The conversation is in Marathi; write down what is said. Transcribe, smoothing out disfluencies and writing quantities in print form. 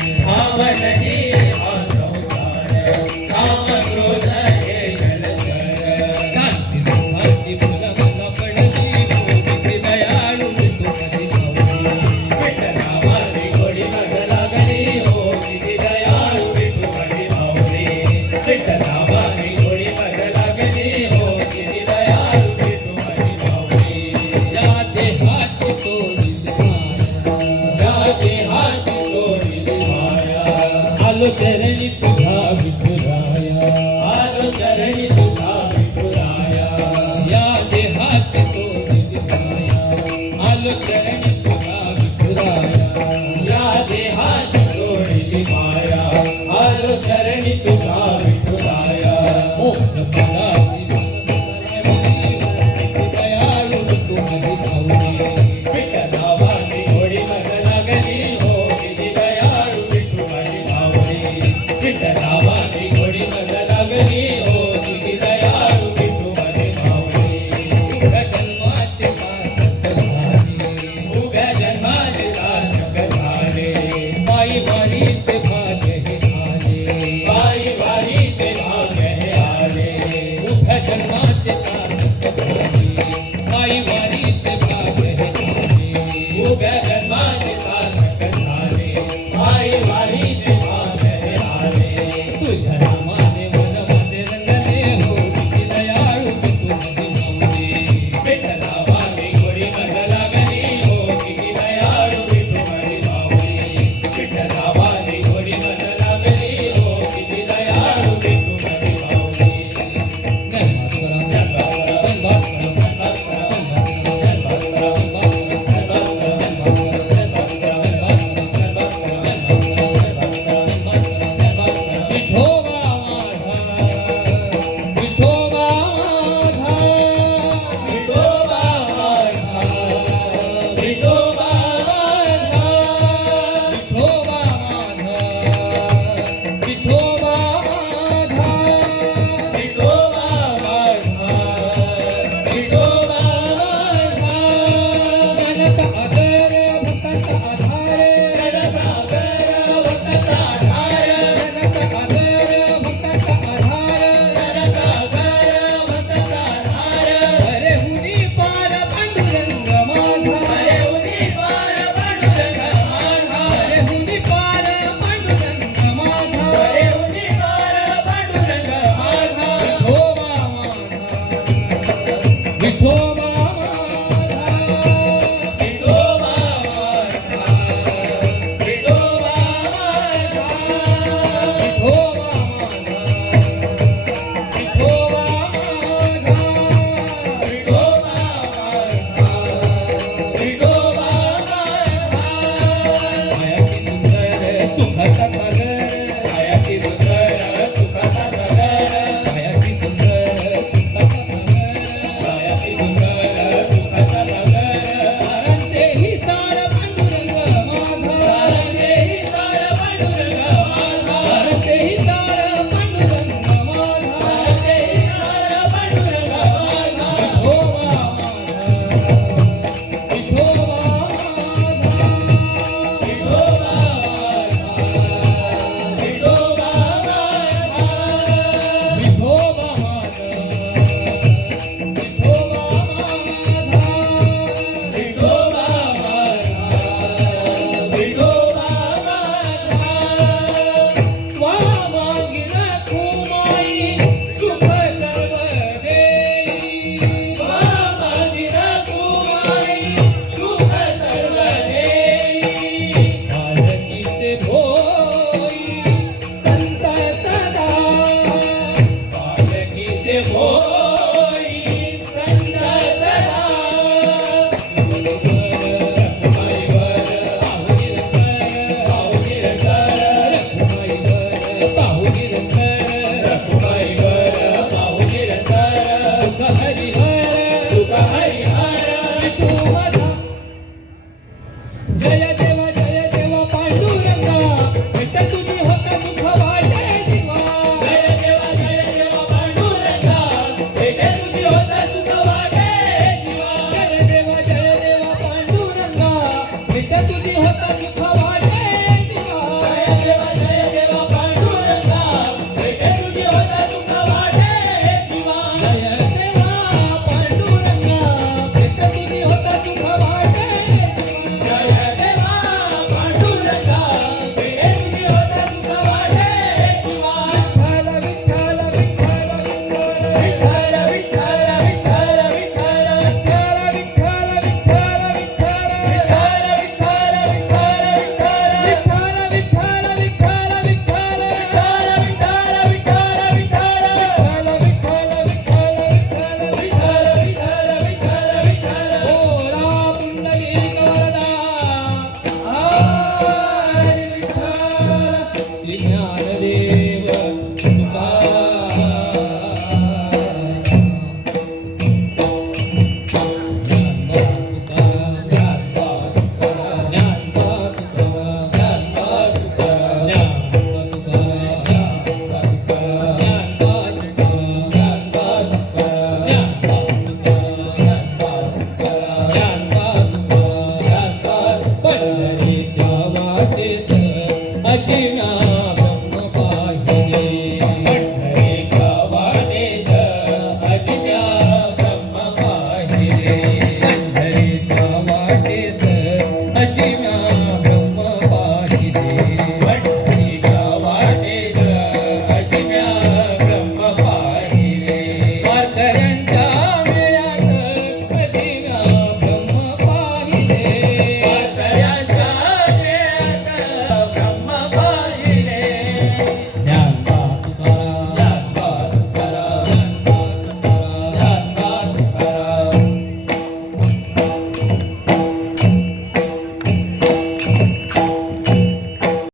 भाव नदी हा संसार, काम क्रोध हे जलचर. शांती सुखाची फुलं मला पडली, गोडी दयाळू विठुराया माऊली. विठ्ठलावारी गोडी मग लागली, हो किती दयाळू विठुराया माऊली. विठ्ठलावारी गोडी मग लागली, हो किती दयाळू विठुराया माऊली. या देहाची सोडली माया, या देहाची सोडली माया. आलो चरणी तुझ्या विठुराया, आलो चरणी तुझ्या विठुराया. या देहाची सोडली माया, आलो चरणी तुझ्या विठुराया. या देहाची सोडली माया, आलो चरणी तुझ्या विठुराया. मोक्ष फळाची दयाळू विठुराया माऊली. विठ्ठलावारी गोडी मग लागली, हो किती दयाळू विठुराया माऊली. विठ्ठलावारी गोडी मग लागली, हो किती दयाळू विठुराया माऊली. उभ्या जन्माचे सार्थक झाले, उभ्या जन्माचे सार्थक झाले. बाई वारीचे भाग्य हे आले, बाई वारीचे भाग्य हे आले. उभ्या जन्माचे सार्थक झाले, बाई वारीचे भाग्य हे आले. उभ्या जन्माचे सार्थक झाले, बाई वारीचे भाग्य हे आले. तुझ्या नामाने मन माझे रंगले, हो किती दयाळू विठुराया माऊली. विठ्ठलावारी गोडी मग लागली, हो किती दयाळू विठुराया माऊली. विठ्ठलावारी गोडी मग लागली, हो किती दयाळू विठुराया माऊली. अचिना